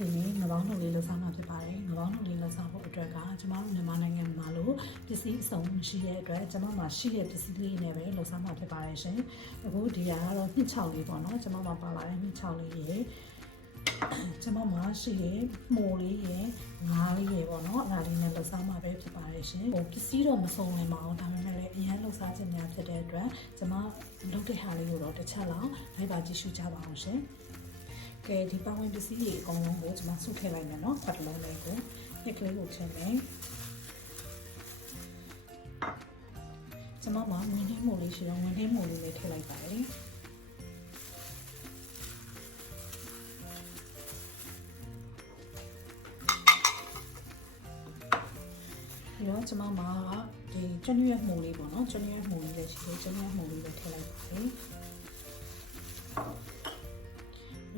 ဒီနေ့ငပေါင်းထုတ်လေးလှစားမှာဖြစ်ပါတယ်ငပေါင်းထုတ်လေးလှစားဖို့အတွက်ကကျမတို့မြန်မာနိုင်ငံမှာလို့ပစ္စည်းအစုံမရှိတဲ့အတွက်ကျမမှာရှိတဲ့ပစ္စည်းလေးနဲ့ပဲလှစားမှာဖြစ်ပါတယ်ရှင်အခုဒီကတော့နှစ်ချောင်းလေးပေါ့နော်ကျမမှာပါလာတဲ့နှစ်ချောင်းလေးရေကျမမှာရှိတဲ့မှုံလေးရေငါးလေးရေပေါ့နော်အဲ့ဒါလေးနဲ့လှစားမှာပဲဖြစ်ပါတယ်ရှင်ဟိုပစ္စည်းတော့မစုံနိုင်ပါဘူးဒါပေမဲ့လည်းအရင်လှစားခြင်းများဖြစ်တဲ့အတွက်ကျမလုပ်တဲ့ဟာလေးကိုတော့တစ်ချက်လောက်လိုက်ပါကြည့်ရှုကြပါအောင်ရှင်ကဲဒီပါဝင်ပစ္စည်းတွေအကုန်လုံးကိုကျွန်မစုထည့်လိုက်မယ်နော်ပတ်လုံးလေးကိုညက်ကလေးကိုထည့်မယ်ကျွန်မမှာဝင်နှင်းမို့လေးရှိတော့ဝင်နှင်းမို့လေးထည့်လိုက်ပါတယ်ပြီးတော့ကျွန်မမှာဒီကျွန်းရွက်မို့လေးပေါ့နော်ကျွန်းရွက်မို့လေးလည်းရှိတယ်ကျွန်းရွက်မို့လေးလည်းထည့်လိုက်ပါတယ်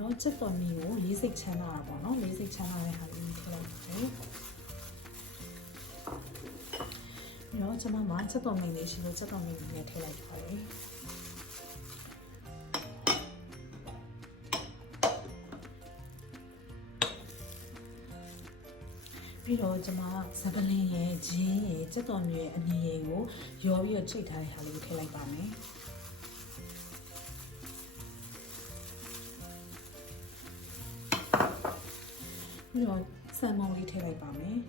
နော်ချက်တော်မီကိုလေးစိတ်ချမ်းလာတာပေါ့နော်လေးစိတ်ချမ်းလာတဲ့ဟာလေးထည့်လိုက်ပါတယ်နော်ကျွန်မမှာချက်တော်မီလေးရှိလို့ချက်တော်မီလေးနဲ့ထည့်လိုက်ပါတယ်ပြီးတော့ကျွန်မဇပလင်းရဲ့ဂျင်းရဲ့ချက်တော်မီရဲ့အနီရဲ့ကိုရောပြီးတော့ချိတ်ထားတဲ့ဟာလေးကိုထည့်လိုက်ပါမယ်ပြီးတော့ဆန်မုံလေးထည့်လိုက်ပါမယ်။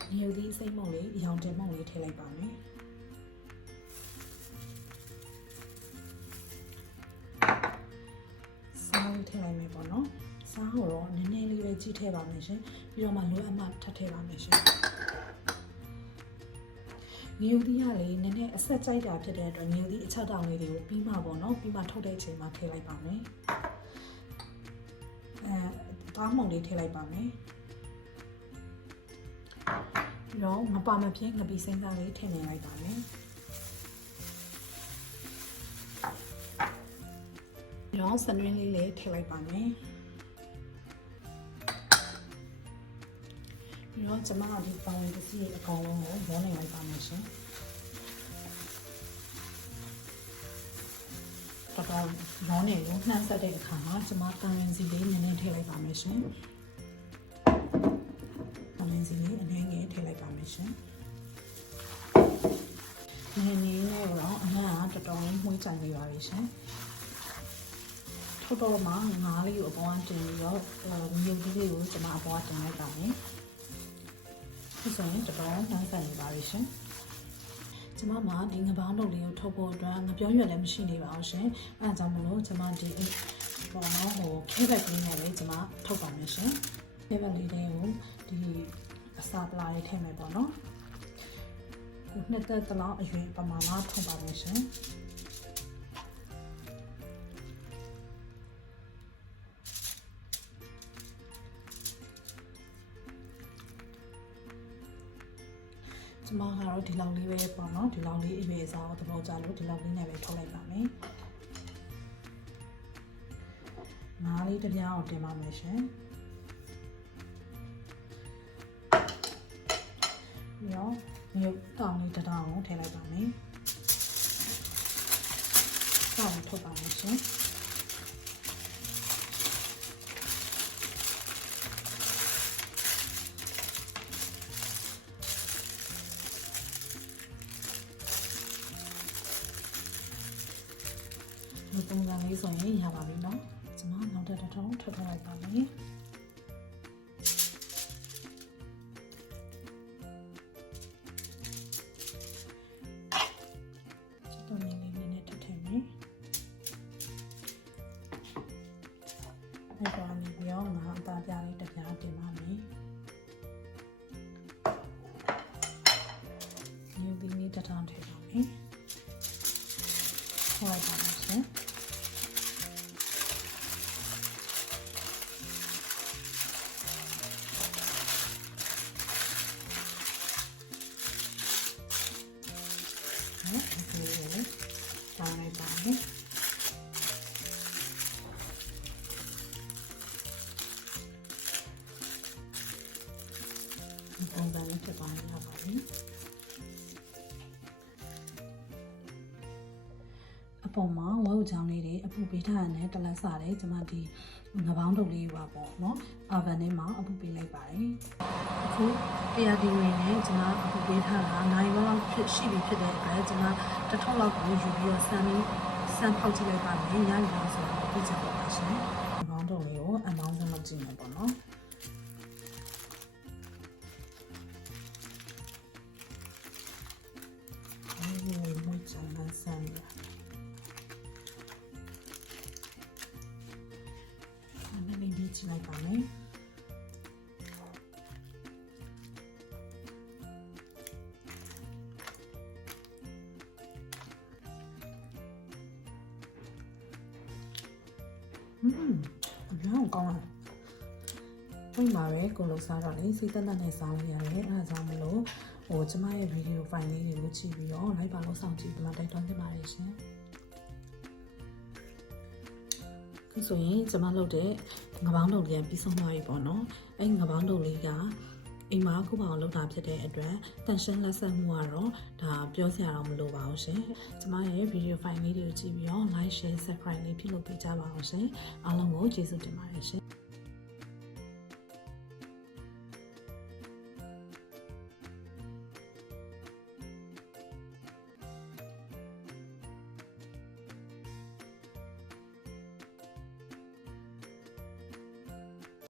ဒီရုပ်သီးစိမ့်မုံလေးရောင်တင်မုံလေးထည့်လိုက်ပါမယ်။စားလေးထည့်လိုက်မယ်ပေါ့နော်။စားကိုတော့နည်းနည်းလေးပဲကြည့်ထည့်ပါမယ်ရှင်။ပြီးတော့မှလိုအပ်မှထပ်ထည့်ပါမယ်ရှင်။ငရုတ်သီးရလေးနည်းနည်းအဆက်ကြိုက်တာဖြစ်တဲ့အတွက်ငရုတ်သီးအချက်တောင်လေးတွေကိုပြီးမှပေါ့နော်။ပြီးမှထုတ်တဲ့အချိန်မှာထည့်လိုက်ပါမယ်။သားမုံလေးထည့်လိုက်ပါမယ်ပြီးတော့မပါမပြင်းငပိစိမ့်သားလေးထည့်နေလိုက်ပါမယ်ပြီးတော့စနွင်းလေးလည်းထည့်လိုက်ပါမယ်ပြီးတော့ကျွန်မဒီပေါင်ပစ္စည်းအကောင်လုံးကိုရောနေလိုက်ပါမယ်ရှင်တော့ရောနေလို့နှမ်းဆက်တဲ့အခါမှာကျွန်မတာရင်စီလေးနည်းနည်းထည့်လိုက်ပါမယ်ရှင်တာရင်စီလေးအနည်းငယ်ထည့်လိုက်ပါမယ်ရှင်နည်းနည်းနဲ့တော့အမှန်ကတော်တော်လေးမှုကြိုင်နေပါပြီရှင်ထို့တော့မှငါးလေးကိုအပေါ်ကတင်ပြီးတော့မြုပ်လေးကိုကျွန်မအပေါ်ကတင်လိုက်ပါမယ်ဒီဆိုရင်တော်တော်နှမ်းဆက်နေပါပြီရှင်ကျွန်မမှာဒီငပေါင်းလုပ်လေးကိုထုတ်ဖို့အတွက်ငပြောရွက်လည်းမရှိနေပါဘူးရှင်အဲဒါကြောင့်မလို့ကျွန်မဒီပေါ်တော့ဟိုခဲဘက်ကလေးနဲ့လည်းကျွန်မထုတ်ပါမယ်ရှင်ခဲဘက်လေးတွေကိုဒီအစာပလာလေးထည့်မယ်ပေါ့နော်ခုနှစ်သက်တလောက်အရွယ်ပမာဏထုတ်ပါမယ်ရှင်ကျွန်မကတော့ဒီလောက်လေးပဲပေါ့နော်ဒီလောက်လေးအရွယ်အစားသဘောကျလို့ဒီလောက်လေးနဲ့ပဲထုတ်လိုက်ပါမယ်ငါးလေးတစ်ပြားအောင်တင်ပါမယ်ရှင်ပြီးတော့မြုပ်တောင်လေးတစ်တောင်ကိုထည့်လိုက်ပါမယ်တောင်ထုတ်ပါမယ်ရှင်ဒီပုံစံလေးဆိုရင်ရပါပြီเนาะကျွန်မနောက်တစ်ထုံးထုတ်ထားလိုက်ပါမယ်ချက်တော်လေးနည်းနည်းထည့်ထည့်မယ်အဲ့ဒါလေးပြောငါအသားပြားလေးတစ်ပြားတင်ပါမယ်ဒီဒီနေ့တစ်ထောင်ထည့်ပါမယ်ဟောပါမယ်ရှင်တောင်းလိုက်ပါမယ်ဒီပုံစံနဲ့ဖြစ်သွားရပါပြီအ ပေါ်မှာဝဲဥချောင်းလေးတွေအပူပေးထားတဲ့တလက်စားတယ်ကျွန်မဒီငပေါင်းတုပ်လေးပါပေါ့နော်အာဗန်ထဲမှာအပူပေးလိုက်ပါတယ်အခု100ဒီဂရီနဲ့ကျွန်မအပူပေးထားတာနိုင်ဝက်လောက်ရှိပြီဖြစ်တဲ့အတွက်ကျွန်မတစ်ထုပ်လောက်ကိုယူပြီးတော့စမ်းဖောက်ကြည့်လိုက်ပါမယ်ညနေတော့ဆိုတော့ပြချင်ပါရှင်ငပေါင်းတုပ်လေးကိုအမောင်းဆုံးလုပ်ကြည့်မယ်ပေါ့နော်ဆန်းရနည်းနည်းဒီချလိုက်ပါမယ်ပြောင်းကောင်းပြန်ပါပဲကိုလို့စားတော့လေစိတ်သက်သက်နဲ့စားလို့ရတယ်အဲဒါကြောင့်မလို့ကျမရဲ့ဗီဒီယိုဖိုင်လေးတွေကိုကြည့်ပြီးတော့ like ပါလို့စောင့်ကြည့်ပြီးမှတိုက်တွန်းပေးပါတယ်ရှင်ခုဆိုရင်ကျမလုပ်တဲ့ငပေါင်းတုပ်လေးပြီးဆုံးသွားပြီပေါ့နော်အဲ့ငပေါင်းတုပ်လေးကအိမ်မှာခုပါအောင်လုပ်တာဖြစ်တဲ့အတွက်တန်ရှင်းလက်ဆက်မှုကတော့ဒါပြောစရာတော့မလိုပါဘူးရှင်ကျမရဲ့ဗီဒီယိုဖိုင်လေးတွေကိုကြည့်ပြီးတော့ like share subscribe လေးပြုလုပ်ပေးကြပါအောင်ရှင်အားလုံးကိုကျေးဇူးတင်ပါတယ်ရှင်